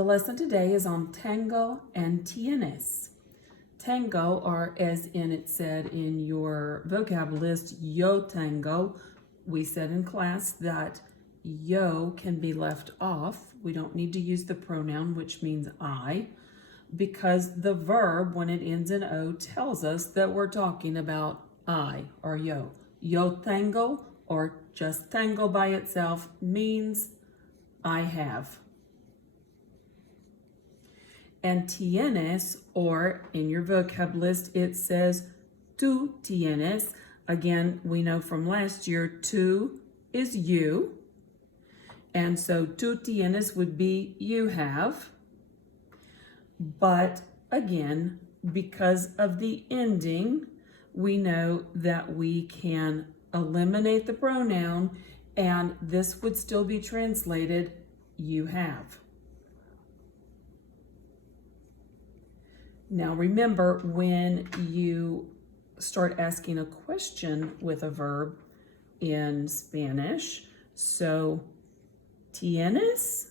The lesson today is on Tengo and Tienes. Tengo, or as in it said in your vocab list, yo tengo. We said in class that yo can be left off. We don't need to use the pronoun, which means I, because the verb, when it ends in O, tells us that we're talking about I or yo. Yo tengo, or just tengo by itself, means I have. And tienes, or in your vocab list, it says tú tienes. Again, we know from last year, tú is you. And so tú tienes would be you have. But again, because of the ending, we know that we can eliminate the pronoun and this would still be translated you have. Now remember, when you start asking a question with a verb in Spanish, so tienes,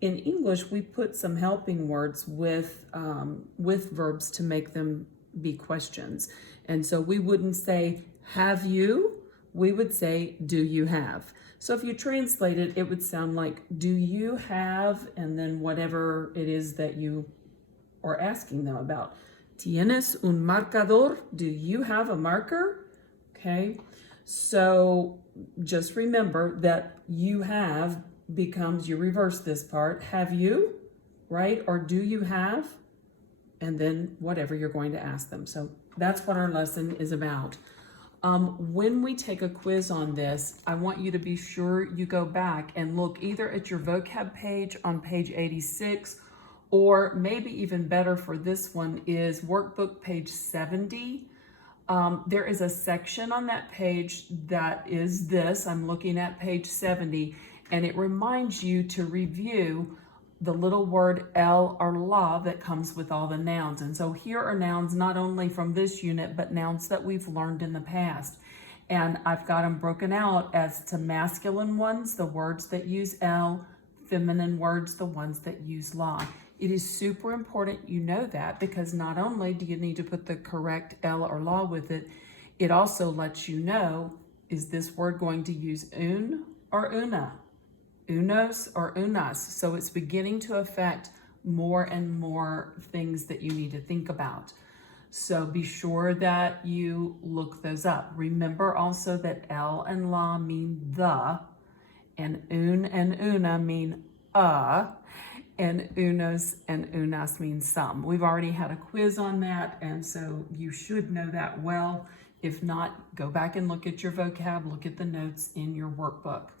in English we put some helping words with verbs to make them be questions. And so we wouldn't say have you, we would say do you have. So if you translate it, it would sound like, do you have, and then whatever it is that you are asking them about. ¿Tienes un marcador? Do you have a marker? Okay, so just remember that you have becomes, you reverse this part, have you, right? Or do you have? And then whatever you're going to ask them. So that's what our lesson is about. When we take a quiz on this, I want you to be sure you go back and look either at your vocab page on page 86, or maybe even better for this one is workbook page 70. There is a section on that page that is this. I'm looking at page 70, and it reminds you to review the little word el or la that comes with all the nouns. And so here are nouns not only from this unit, but nouns that we've learned in the past. And I've got them broken out as to masculine ones, the words that use el, feminine words, the ones that use la. It is super important you know that, because not only do you need to put the correct el or la with it, it also lets you know, is this word going to use un or una? Unos or unas. So it's beginning to affect more and more things that you need to think about. So be sure that you look those up. Remember also that el and la mean the, and un and una mean and unos and unas mean some. We've already had a quiz on that, and so you should know that well. If not, go back and look at your vocab, look at the notes in your workbook.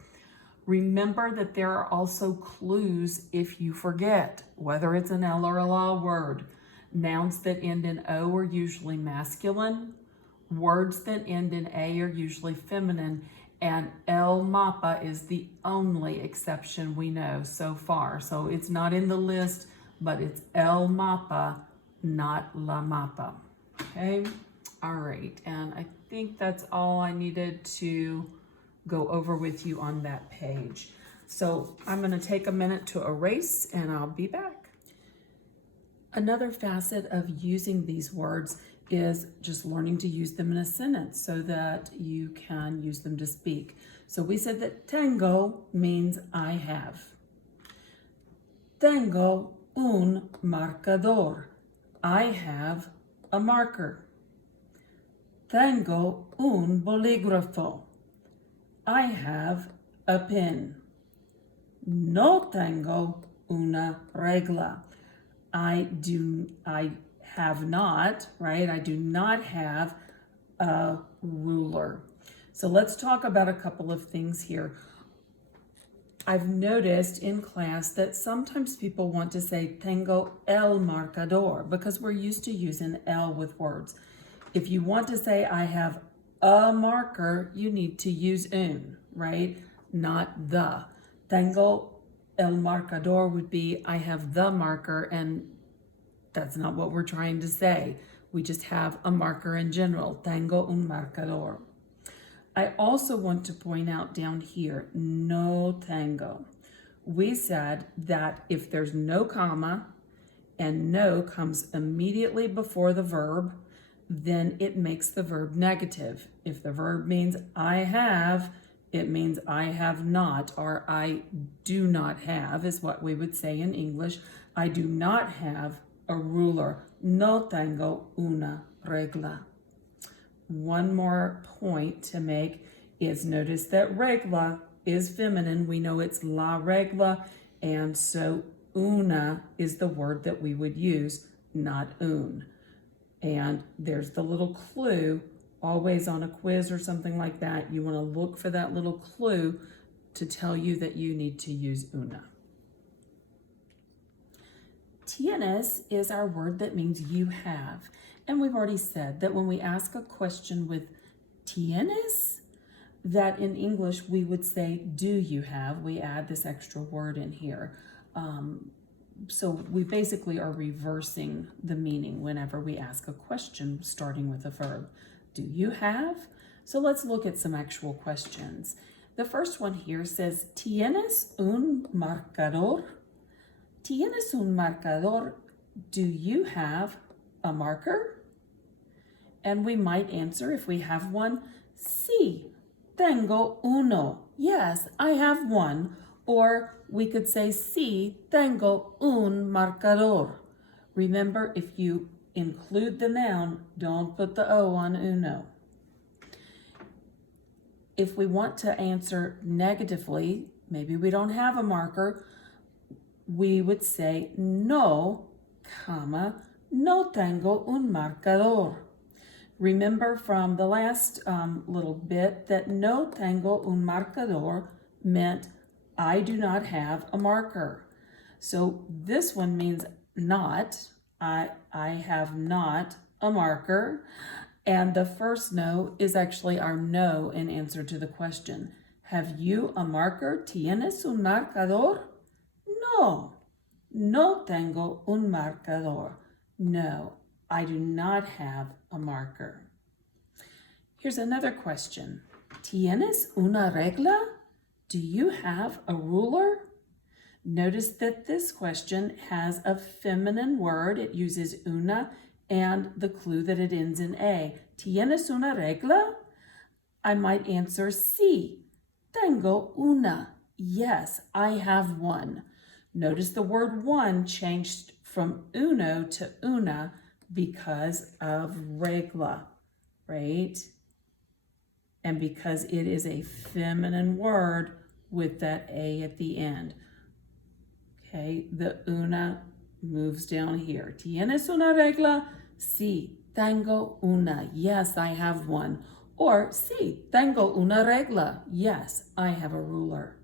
Remember that there are also clues if you forget, whether it's an L or a la word. Nouns that end in O are usually masculine. Words that end in A are usually feminine. And el mapa is the only exception we know so far. So it's not in the list, but it's el mapa, not la mapa. Okay, all right. And I think that's all I needed to go over with you on that page. So I'm going to take a minute to erase and I'll be back. Another facet of using these words is just learning to use them in a sentence so that you can use them to speak. So we said that tengo means I have. Tengo un marcador. I have a marker. Tengo un bolígrafo. I have a pen. No tengo una regla. I have not, right? I do not have a ruler. So let's talk about a couple of things here. I've noticed in class that sometimes people want to say tengo el marcador because we're used to using el with words. If you want to say I have a marker, you need to use un, right? Not the. Tengo el marcador would be I have the marker, and that's not what we're trying to say. We just have a marker in general. Tengo un marcador. I also want to point out down here, no tengo. we said that if there's no comma and no comes immediately before the verb, then it makes the verb negative. If the verb means I have, it means I have not, or I do not have is what we would say in English. I do not have a ruler. No tengo una regla. One more point to make is notice that regla is feminine. We know it's la regla, and so una is the word that we would use, not un. And there's the little clue. Always on a quiz or something like that, you want to look for that little clue to tell you that you need to use una. Tienes is our word that means you have. And we've already said that when we ask a question with tienes, that in English we would say, do you have? We add this extra word in here. So we basically are reversing the meaning whenever we ask a question starting with a verb. Do you have? So let's look at some actual questions. The first one here says, ¿Tienes un marcador? ¿Tienes un marcador? Do you have a marker? And we might answer, if we have one, sí, tengo uno. Yes, I have one. Or we could say, sí, tengo un marcador. Remember, if you include the noun, don't put the O on uno. If we want to answer negatively, maybe we don't have a marker, we would say, no, comma, no tengo un marcador. Remember from the last little bit that no tengo un marcador meant I do not have a marker. So this one means not. I have not a marker. And the first no is actually our no in answer to the question. Have you a marker? ¿Tienes un marcador? No. No tengo un marcador. No, I do not have a marker. Here's another question. ¿Tienes una regla? Do you have a ruler? Notice that this question has a feminine word. It uses una and the clue that it ends in a. ¿Tienes una regla? I might answer sí. Tengo una. Yes, I have one. Notice the word one changed from uno to una because of regla, right? And because it is a feminine word with that a at the end. Okay, the una moves down here. ¿Tienes una regla? Sí, tengo una. Yes, I have one. Or, sí, tengo una regla. Yes, I have a ruler.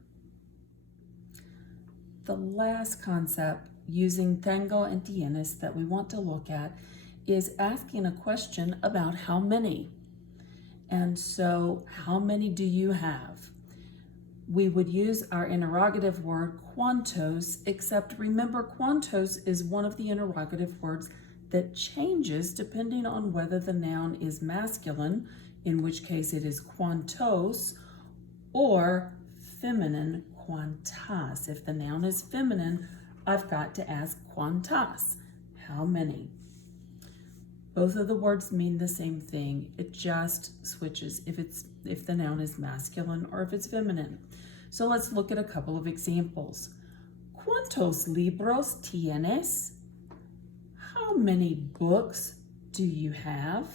The last concept using tengo and tienes that we want to look at is asking a question about how many. And so, how many do you have? We would use our interrogative word cuantos, except remember cuantos is one of the interrogative words that changes depending on whether the noun is masculine, in which case it is cuantos, or feminine, cuantas. If the noun is feminine, I've got to ask cuantas, how many? Both of the words mean the same thing. It just switches if the noun is masculine or if it's feminine. So let's look at a couple of examples. ¿Cuántos libros tienes? How many books do you have?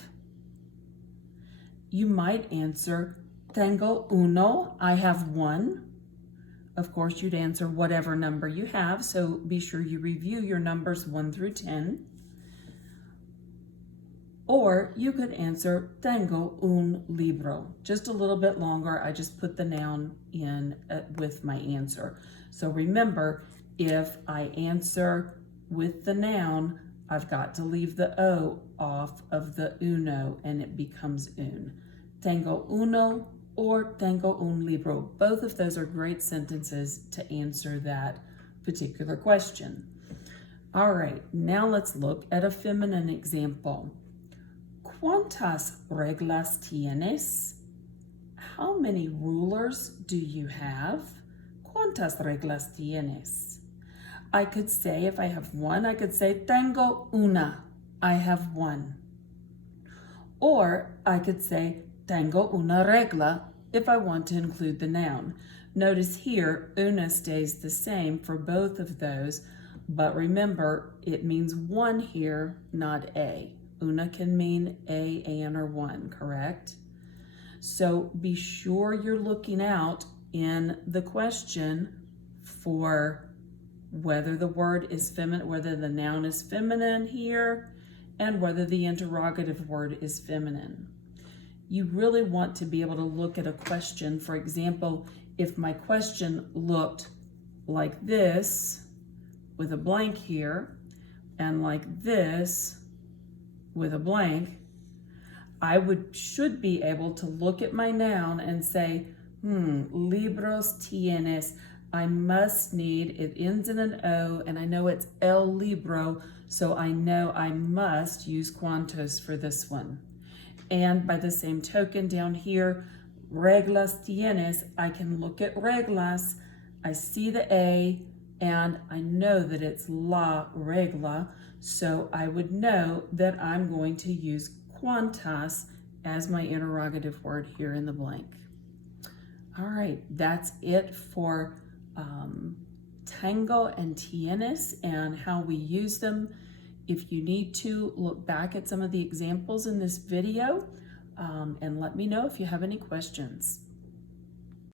You might answer, tengo uno, I have one. Of course, you'd answer whatever number you have, so be sure you review your numbers 1 through 10. Or you could answer, tengo un libro. Just a little bit longer, I just put the noun in with my answer. So remember, if I answer with the noun, I've got to leave the O off of the uno and it becomes un. Tengo uno or tengo un libro. Both of those are great sentences to answer that particular question. All right, now let's look at a feminine example. ¿Cuántas reglas tienes? How many rulers do you have? ¿Cuántas reglas tienes? I could say, if I have one, I could say, tengo una. I have one. Or I could say, tengo una regla, if I want to include the noun. Notice here, una stays the same for both of those, but remember, it means one here, not a. Una can mean a, an, or one, correct? So be sure you're looking out in the question for whether the word is feminine, whether the noun is feminine here, and whether the interrogative word is feminine. You really want to be able to look at a question. For example, if my question looked like this with a blank here, and like this with a blank, I should be able to look at my noun and say, libros tienes. I must need, it ends in an O, and I know it's el libro, so I know I must use cuantos for this one. And by the same token down here, reglas tienes, I can look at reglas, I see the A, and I know that it's la regla, so I would know that I'm going to use cuantas as my interrogative word here in the blank. All right, that's it for Tengo and Tienes and how we use them. If you need to, look back at some of the examples in this video and let me know if you have any questions.